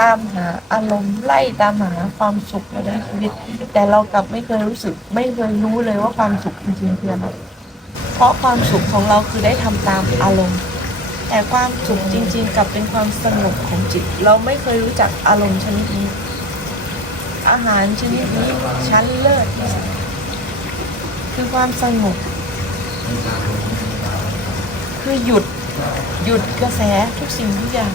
ตามหาอารมณ์ไล่ตามหาความสุขในชีวิต แต่เรากลับไม่เคยรู้สึก ไม่เคยรู้เลยว่าความสุขจริงๆคืออะไรเพราะความสุขของเราคือได้ทำตามอารมณ์ แต่ความสุขจริง ๆกลับเป็นความสงบของจิต เราไม่เคยรู้จักอารมณ์ชนิดนี้ อาหารชนิดนี้ชั้นเลิศที่สุดคือความสงบคือหยุดหยุดกระแสทุกสิ่งทุกอย่าง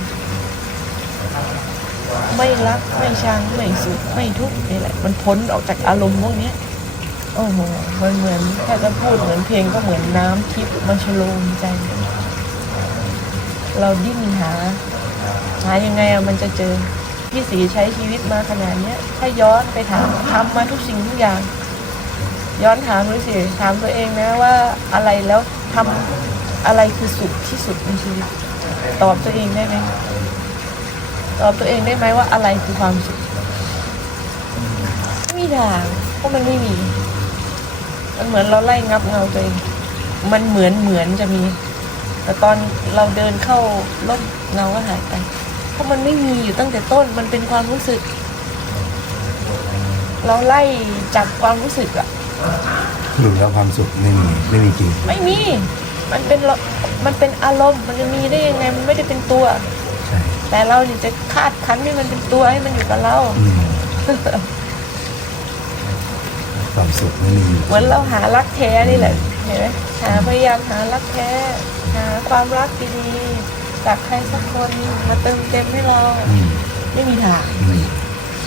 ไม่รักไม่ชังไม่สุขไม่ทุกข์นี่แหละ มันพ้นออกจากอารมณ์พวกนี้ยโอ้โหมันเหมือนถ้าจะพูดเหมือนเพลงก็เหมือนน้ำทิพย์มันชโลมใจ เราดิ้นหา หายังไงอะมันจะเจอพี่สีใช้ชีวิตมาขนาดเนี้ย ถ้าย้อนไปถามทำมาทุกสิ่งทุกอย่าง ย้อนถามดูสิถามตัวเองนะว่าอะไรแล้วทำอะไรคือสุขที่สุดในชีวิต ตอบตัวเองได้ไหม ตอบตัวเองได้ไหมว่าอะไรคือความสุขไม่มีทางเพราะมันไม่มี มันเหมือนเราไล่งับเงาตัวเอง มันเหมือนเหมือนจะมี แต่ตอนเราเดินเข้าล่มเงาก็หายไป เพราะมันไม่มีอยู่ตั้งแต่ต้น มันเป็นความรู้สึก เราไล่จับความรู้สึกอะสรุปแล้วความสุขไม่มีไม่มีจริง ไม่มี มันเป็นเรามันเป็นอารมณ์ มันจะมีได้ยังไง มันไม่ได้เป็นตัวใช่ แต่เราเนี่ยจะคาดคั้นให้มันเป็นตัวให้มันอยู่กับเรา อืมความสุขไม่มีอยู่เหมือนเราหารักแท้นี่แหละเห็นไหมหาพยายามหารักแท้ หาความรักดีๆจากใครสักคนมาเติมเต็มให้เราอืมไม่มีทาง อืม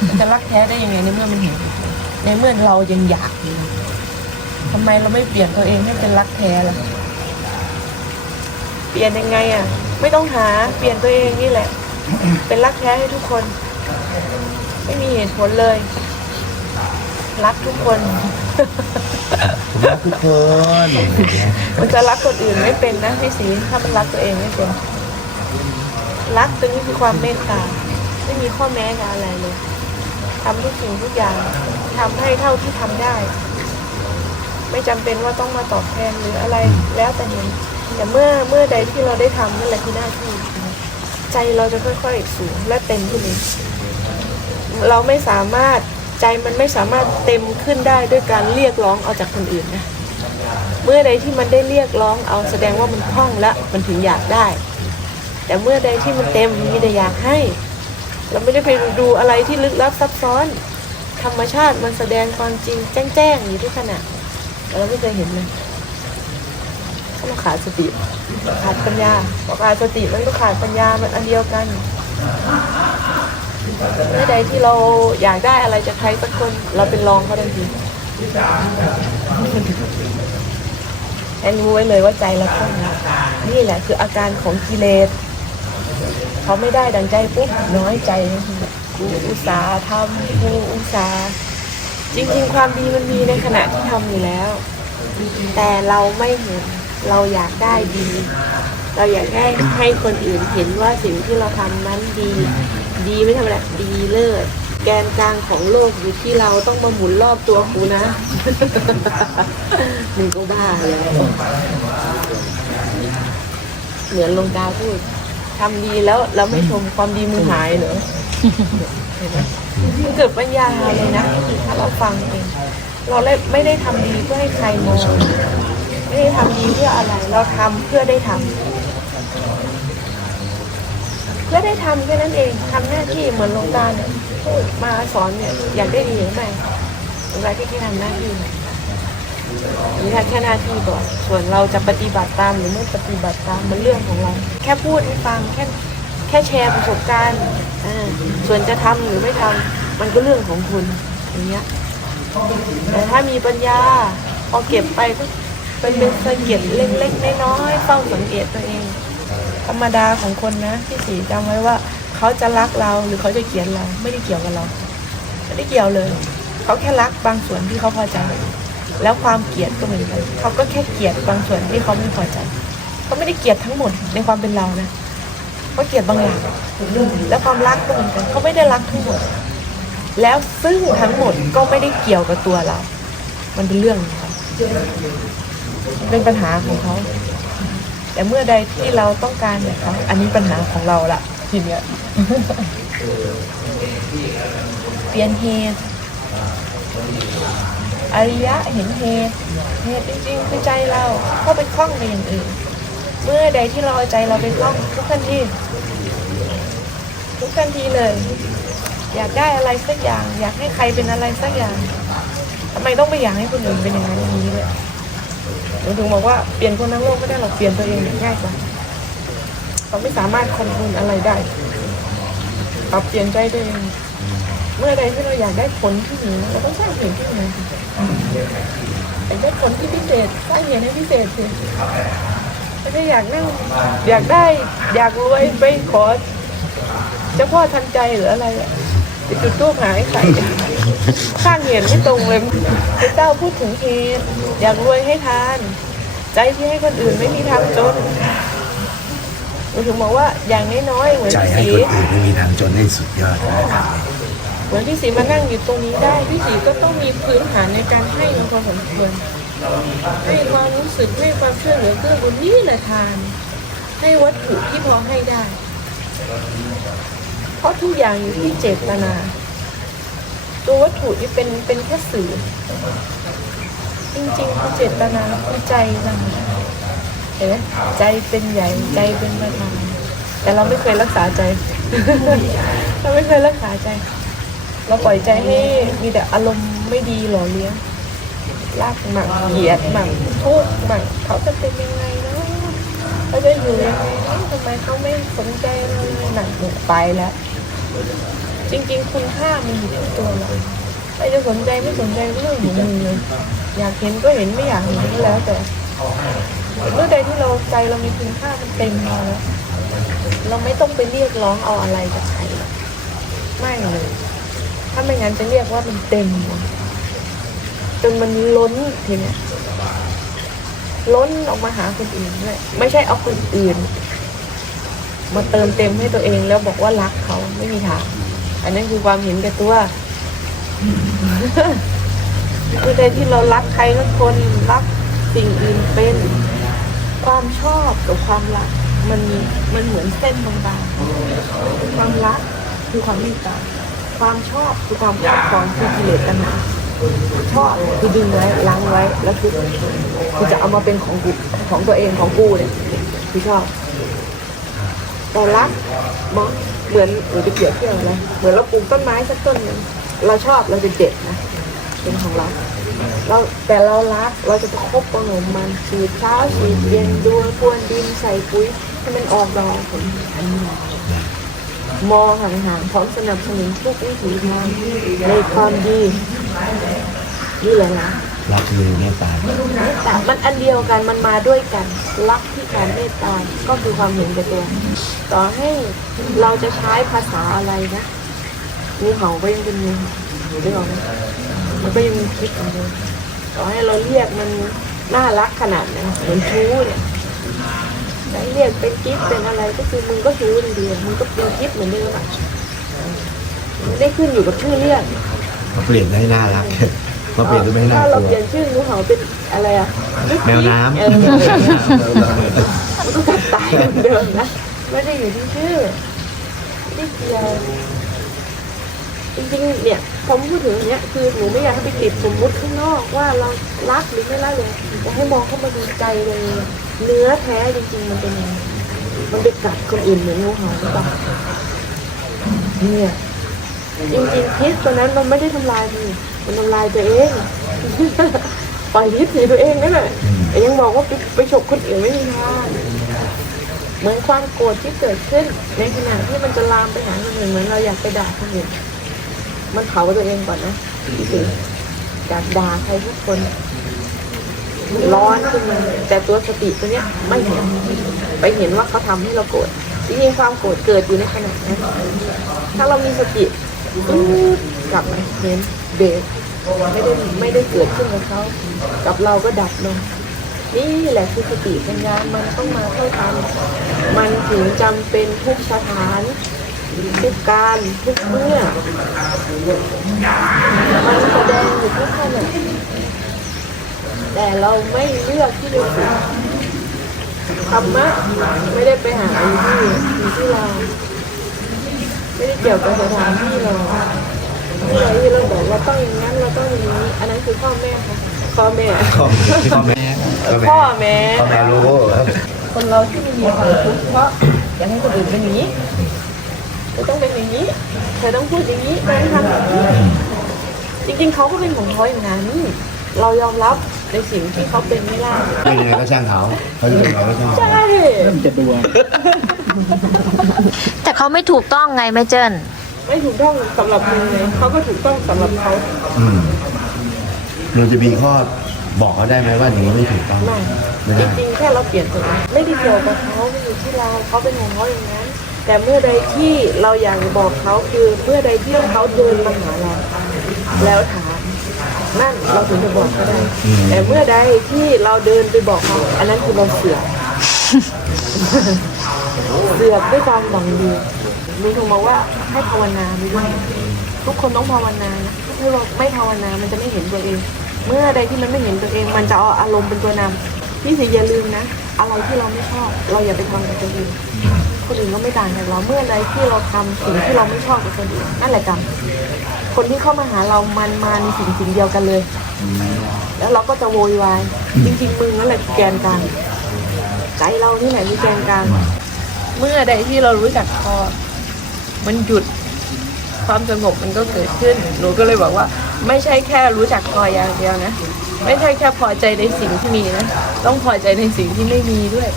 มันจะรักแท้ได้ยังไงในเมื่อมันเห็นในเมื่อเรายังอยากอยู่ทำไมเราไม่เปลี่ยนตัวเองให้เป็นรักแท้ล่ะ เปลี่ยนยังไงอะ ไม่ต้องหาเปลี่ยนตัวเองนี่แหละ เป็นรักแท้ให้ทุกคน ไม่มีเหตุผลเลย รักทุกคน ผมรักทุกคนมันจะรักคนอื่นไม่เป็นนะพี่สีถ้ามันรักตัวเองไม่เป็นรักตัวนี้คือความเมตตา ไม่มีข้อแม้กับอะไรเลยทำทุกสิ่งทุกอย่างทำให้เท่าที่ทำได้ ไม่จำเป็นว่าต้องมาตอบแทนหรืออะไร แล้วแต่เห็นแต่เมื่อเมื่อใดที่เราได้ทำนั่นแหละคือหน้าที่ ใจเราจะค่อยๆสูงและเต็มขึ้นเองเราไม่สามารถใจมันไม่สามารถเต็มขึ้นได้ด้วยการเรียกร้องเอาจากคนอื่นนะเมื่อใดที่มันได้เรียกร้องเอาแสดงว่ามันคล่องและมันถึงอยากได้ แต่เมื่อใดที่มันเต็มมีแต่อยากให้ เราไม่ได้ไปดูอะไรที่ลึกลับซับซ้อน ธรรมชาติมันแสดงความจริงแจ้งๆอยู่ทุกขณะแต่เราไม่เคยเห็นมันเพราะเราขาดสติ ขาดปัญญาบอกขาดสติมันก็ขาดปัญญามันอันเดียวกันเมื่อใดที่เราอยากได้อะไรจากใครสักคน เราเป็นรองเขาทันทีให้รู้ไว้เลยว่าใจเราคล่องนะนี่แหละคืออาการของกิเลสเขาไม่ได้ดังใจปุ๊บน้อยใจกูอุตสาห์ทำกูอุตสาห์จริง ๆ ความดีมันมีในขณะที่ทำอยู่แล้ว แต่เราไม่เห็น เราอยากได้ดี เราอยากให้ให้คนอื่นเห็นว่าสิ่งที่เราทำนั้นดี ดีไม่ทำอะไรดีเลิศแกนกลางของโลกอยู่ที่เราต้องมาหมุนรอบตัวกูนะมึงก็บ้าแล้วเหมือนลงตาพูดทำดีแล้วแล้วไม่ชมความดีมึงหายเหรอเห็นไหมมันเกิดปัญญาเลยนะถ้าเราฟังเองเราไม่ได้ทำดีเพื่อให้ใครมอง ไม่ได้ทำดีเพื่ออะไร เราทำเพื่อได้ทำเพื่อได้ทำแค่นั้นเองทำหน้าที่เหมือนหลวงตาเนี่ยพูดมาสอนเนี่ยอยากได้ดีหรือไม่หลวงตาที่แค่ทำหน้าที่เนี่ยนี่ค่แค่หน้าที่ก่อนส่วนเราจะปฏิบัติตามหรือไม่ปฏิบัติตามมันเรื่องของเรา แค่พูดให้ฟังแค่แค่แชร์ประสบการณ์ส่วนจะทำหรือไม่ทำมันก็เรื่องของคุณอย่างเงี้ยแต่ถ้ามีปัญญาพอเก็บไปก็ เป็นเป็นสะเก็ดเล็กๆน้อยๆเฝ้าสังเกตตัวเอง ธรรมดาของคนนะพี่สีจำไว้ว่าเขาจะรักเราหรือเขาจะเกลียดเราไม่ได้เกี่ยวกับเราไม่ได้เกี่ยวเลย เขาแค่รักบางส่วนที่เขาพอใจ แล้วความเกลียดก็เหมือนกันเขาก็แค่เกลียดบางส่วนที่เขาไม่พอใจเขาไม่ได้เกลียดทั้งหมดในความเป็นเรานะเขาเกลียดบางอย่างแล้วความรักก็เหมือนกันเขาไม่ได้รักทั้งหมด แล้วซึ่งทั้งหมดก็ไม่ได้เกี่ยวกับตัวเรา มันเป็นเรื่องของเขามัน เป็นปัญหาของเขา แต่เมื่อใดที่เราต้องการเนี่ยเขาอันนี้ปัญหาของเราละทีเนี้ยเปลี่ยนเหตุอริยะเห็นเหตุเหตุจริงๆคือใจเราเข้าไปคล้องในอย่างอื่น เมื่อใดที่เราเอาใจเราไปคล้องทุกทันทีทุกทันทีเลย อยากได้อะไรสักอย่าง อยากให้ใครเป็นอะไรสักอย่างทำไมต้องไปอยากให้คนอื่นเป็นอย่างนั้นอย่างนี้ด้วย หนูถึงบอกว่าเปลี่ยนคนทั้งโลกไม่ได้หรอกเปลี่ยนตัวเองง่ายกว่าเราไม่สามารถคอนโทรลอะไรได้ปรับเปลี่ยนใจตัวเองเมื่อใดที่เราอยากได้ผลที่เหนเราต้องสร้างเหตุที่เหนออยากได้ผลที่พิเศษสร้างเหตุให้พิเศษสิไม่ได้อยากนั่งอยากได้ อยากรวยไปขอเจ้าพ่อทันใจหรืออะไรอะ ไปจุดทูปหาไอ้ไข่ข้างเหตุไม่ตรงเลยพระเจ้าพูดถึงเหตุอยากรวยให้ทาน ใจที่ให้คนอื่นไม่มีทางจนหนูถึงบอกว่าอย่างน้อยๆเหมือนใจพี่ให้สีคนอื่นไม่มีทางจนให้สุดยอดนะครับเหมือนพี่สีมานั่งอยู่ตรงนี้ได้พี่สีก็ต้องมีพื้นฐานในการให้มันพอสมควรให้ความรู้สึกให้ความช่วยเหลือเกื้อกูลนี่แหละทาน ให้วัตถุที่พอให้ได้เพ ราะทุกอย่างอยู่ที่เจตนา ตัววัตถุนี่เป็นเป็นแค่สื่อ จริงๆคือเจตนาคือใจเราเห็นไหมใจเป็นใหญ่ใจเป็นประธานแต่เราไม่เคยรักษาใจ เราไม่เคยรักษาใจ เราปล่อยใจให้มีแต่อารมณ์ไม่ดีหล่อเลี้ยงลากหมักเหยียดหมักทุกหมักเขาจะเป็นยังไงเนาะเขาจะอยู่ยังไงทำไมเขาไม่สนใจเราเลยหนักหมดไปแล้ว จริงๆ คุณค่ามันอยู่ที่ตัวเราใครจะสนใจไม่สนใจเรื่องของมึงเลยอยากเห็นก็เห็นไม่อยากเห็นก็แล้วแต่เมื่อใดที่เราใจเรามีคุณค่ามันเต็มมาแล้วเราไม่ต้องไปเรียกร้องเอาอะไรจากใครไม่เลย ถ้าไม่งั้นจะเรียกว่ามันเต็มหมดจนมันล้นทีเนี้ยล้นออกมาหาคนอื่นด้วยไม่ใช่เอาคนอื่น มาเติมเต็มให้ตัวเองแล้วบอกว่ารักเขาไม่มีทางอันนั้นคือความเห็นแก่ตัวคือใดที่เรารักใครสักคนรักสิ่งอื่นเป็น ความชอบกับความรัก มันมันเหมือนเส้นบางๆความรักคือความเมตตาความชอบคือความครอบครองคือกิเลสตัณหาชอบคือดึงไว้ล้างไว้แล้วคือคือจะเอามาเป็นของกูของตัวเองของกูเนี่ยคือชอบ แต่รักมองเหมือนหรือจะเกี่ยวเที่ยวอะเหมือนเราปลูกต้นไม้สักต้นนึงเราชอบเราจะเด็ดนะเป็นของเราเราแต่เรารักเราจะประคบประหงมมันฉีดเช้าฉีดเย็นดูพรวนดินใส่ปุ๋ยให้มันออกดอกผลมองห่างๆพร้อมสนับสนุนทุกวิถีทางในความดีนี่แหละนะ รักคือเมตตาแต่มันอันเดียวกันมันมาด้วยกัน รักที่การเมตตา ก็คือความเห็นแก่ตัว ต่อให้เราจะใช้ภาษาอะไรนะงูเห่าก็ยังเป็นงูเห่าได้หรอกไหมมันก็ยังมีพิษเหมือนเดิมต่อให้เราเรียกมันน่ารักขนาดไหนเหมือนชู้เนี่ยแล้วเรียกเป็นกิ๊บเป็นอะไรก็คือมึงก็ชู้ดีๆมึงก็เป็นกิ๊บเหมือนเดิมอะไม่ได้ขึ้นอยู่กับชื่อเรียกเขาเปลี่ยนให้น่ารัก เขาเปลี่ยนให้น่าถ้ากเราลัวเปลี่ยนชื่องูเห่าเป็นอะไรอะแมวน้ำเออมันก็กลับตายเหมือนเดิมนะไม่ได้อยู่ที่ชื่อไม่ได้เกี่ยวจริงๆเนี่ยพอพูดถึงอย่างเนี้ยคือหนูไม่อยากให้ไปติดสมมุติข้างนอกว่าเรารักหรือไม่รักเลยอยากให้มองเข้ามาดูใจเลยเนื้อแท้จริง ๆ มันเป็นยังไงมันไปกัดคนอื่นเหมือนงูเห่าหรือเปล่าเนี่ยจริงๆพิษตัวนั้นมันไม่ได้ทำลายมัน มันทำลายตัวเองปล่อยพิษหนีตัวเองนั่นแหละแต่ยังบอกว่าไปไปฉกคนอื่นไม่มีทางเหมือนความโกรธที่เกิดขึ้น ในขณะที่มันจะลามไปหาคนอื่นเหมือนเราอยากไปด่าคนอื่นมันเผาตัวเองก่อนนะพี่สิอยากด่าใครทุกคนร้อนขึ้นมาแต่ตัวสติตัวเนี้ยไม่เห็นไปเห็นว่าเขาทำให้เราโกรธจริงๆความโกรธเกิดอยู่ในขณะนั้นถ้าเรามีสติปึ๊บกลับมาเห็น เบรกไม่ได้ไม่ได้เกิดขึ้นกับเขากับเราก็ดับลงนี่แหละคือสติปัญญามันต้องมาเท่าทันมันถึงจำเป็นทุกสถานทุกการทุกเมื่อ มันแสดงอยู่ทุกขณะแต่เราไม่เลือกที่จะฝึกธรรมะไม่ได้ไปหาอยู่ที่อยู่ที่เรา ไม่ได้เกี่ยวกับสถานที่หรา อกที่เราบอกว่าต้องอย่างนั้นเราต้องอย่างนี้อันนั้นคือพ่อแม่ค่ะพ่อแม่พ่อแม่พ่อแม่พ่อแม่รู้คนเราที่มีความทุกข์เพราะอยากให้คนอื่นเป็นอย่างนี้เธอต้องเป็นอย่างนี้เธอต้องพูดอย่างนี้เธอต้องทำอย่างนี้จริงๆเขาก็เป็นของเขาอย่างนั้นเรายอมรับในสิ่งที่เขาเป็นไม่ได้เป็นยังไงก็ช่างเขาเขาจะเป็นยังไงก็ช่างเขาใช่แต่เขาไม่ถูกต้องไงแม่เจิ้น ไม่ถูกต้องสำหรับมึงเลยเขาก็ถูกต้องสำหรับเขาอืมเราจะมีข้อบอกเขาได้ไหมว่าอย่างนี้ไม่ถูกต้องไม่ไม่จได้ริงๆแค่เราเปลี่ยนตัวเองไม่ได้เกี่ยวกับเขาไม่อยู่ที่เราเขาเป็นของเขาอย่างนั้น แต่เมื่อใดที่เราอยากจะบอกเขาคือเมื่อใดที่เขาเดินมาหาเราแล้วถามนั่นเราถึงจะบอกเขาได้ แต่เมื่อใดที่เราเดินไปบอกเขาอันนั้นคือเราเสือก เสือกด้วยความหวังดี มีคนบอกว่าให้ภาวนาม่ด้วยทุกคนต้องภาวนาถ้าเราไม่ภาวนา มันจะไม่เห็นตัวเอง เมื่อใดที่มันไม่เห็นตัวเอง มันจะเอาอารมณ์เป็นตัวนำพี่สิอย่าลืมนะ อะไรที่เราไม่ชอบ เราอย่าไปทำกับคนอื่นคนอื่นก็ไม่ต่างจากเรา เมื่อใดที่เราทำสิ่งที่เราไม่ชอบกับคนอื่นนั่นแหละกรรมคนที่เข้ามาหาเรามันมาในสิ่งสิ่งเดียวกันเลย แล้วเราก็จะโวยวายจริงๆมึงนั่นแหละแกนกลางใจเรานี่แหละคือแกนกลางเมื่อใดที่เรารู้จักพอ มันหยุดความสงบมันก็เกิดขึ้น หนูก็เลยบอกว่า ไม่ใช่แค่รู้จักพออย่างเดียวนะ ไม่ใช่แค่พอใจในสิ่งที่มีนะ ต้องพอใจในสิ่งที่ไม่มีด้วย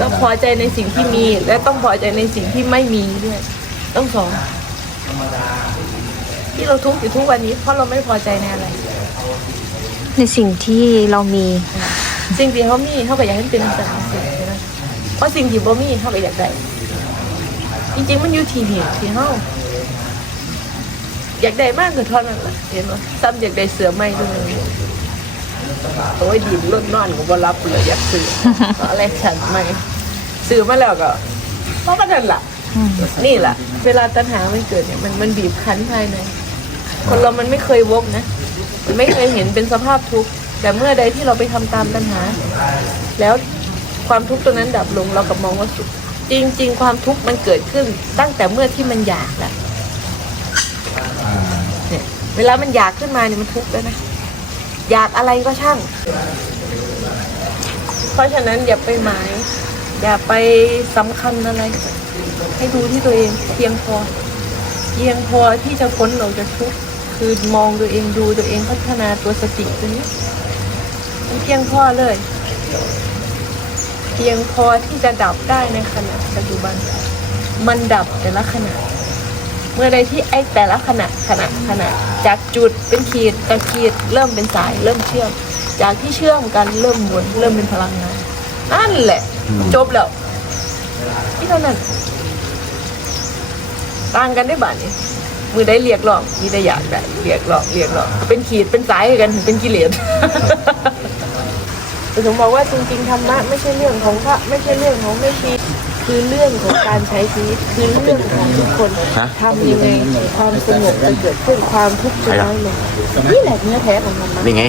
ก็พอใจในสิ่งที่มี และต้องพอใจในสิ่งที่ไม่มีด้วย ต้องสองที่เราทุกข์อยู่ทุกวันนี้ เพราะเราไม่พอใจในอะไร ในสิ่งที่เรามี สิ่งที่เขามีเขาก็อยากให้มันเป็นสังสิ่งนะเพราะสิ่งที่บ่มีเขาก็อยากได้ จริงๆมันอยู่ที่เหตุที่เขาอยากได้มากกว่าเท่านั้นแหละเห็นไหมซ้ำอยากได้เสือไหมด้วยโอ้ยดินรถนอนก็บ่รับเลยอยากซื้ออะไรฉันไหมซื้อมาแล้วก็เพราะก็นั่นแหละนี่แหละเวลาตัณหามันเกิดเนี่ยมันมันบีบคั้นภายในคนเรามันไม่เคยวกนะมันไม่เคยเห็นเป็นสภาพทุกข์แต่เมื่อใดที่เราไปทำตามตัณหา แล้วความทุกข์ตัวนั้นดับลงเรากับมองว่าสุข จริง ๆ ความทุกข์มันเกิดขึ้นตั้งแต่เมื่อที่มันอยากแหละเนี่ยเวลามันอยากขึ้นมาเนี่ยมันทุกข์แล้วนะอยากอะไรก็ช่าง เพราะฉะนั้นอย่าไปหมาย อย่าไปสำคัญอะไร ให้ดูที่ตัวเองเพียงพอเพียงพอที่จะพ้นออกจากทุกข์คือมองตัวเองดูตัวเองพัฒนาตัวสติตัวนี้เพียงพอเลย เพียงพอที่จะดับได้ในขณะปัจจุบัน มันดับแต่ละขณะ เมื่อใดที่ไอ้แต่ละขณะขณะขณะ จากจุดเป็นขีดจากขีดเริ่มเป็นสายเริ่มเชื่อม จากที่เชื่อมกันเริ่มวนเริ่มเป็นพลังงานนั่นแหละ จบแล้วที่เท่านั้นต่างกันได้บ้านี้มือได้เรียกร้องมีได้อยากได้เรียกร้องเรียกร้องเป็นขีดเป็นสายกันเป็นกิเลส แต่ผมบอกว่าจริงๆธรรมะไม่ใช่เรื่องของพระไม่ใช่เรื่องของไม่ชีคือเรื่องของการใช้ชีวิตคือเรื่องของทุกคนทำยังไงความสงบจะเกิดขึ้นความทุกข์จะน้อยลงนี่แหละเนื้อแท้ของธรรมะ นี่ไง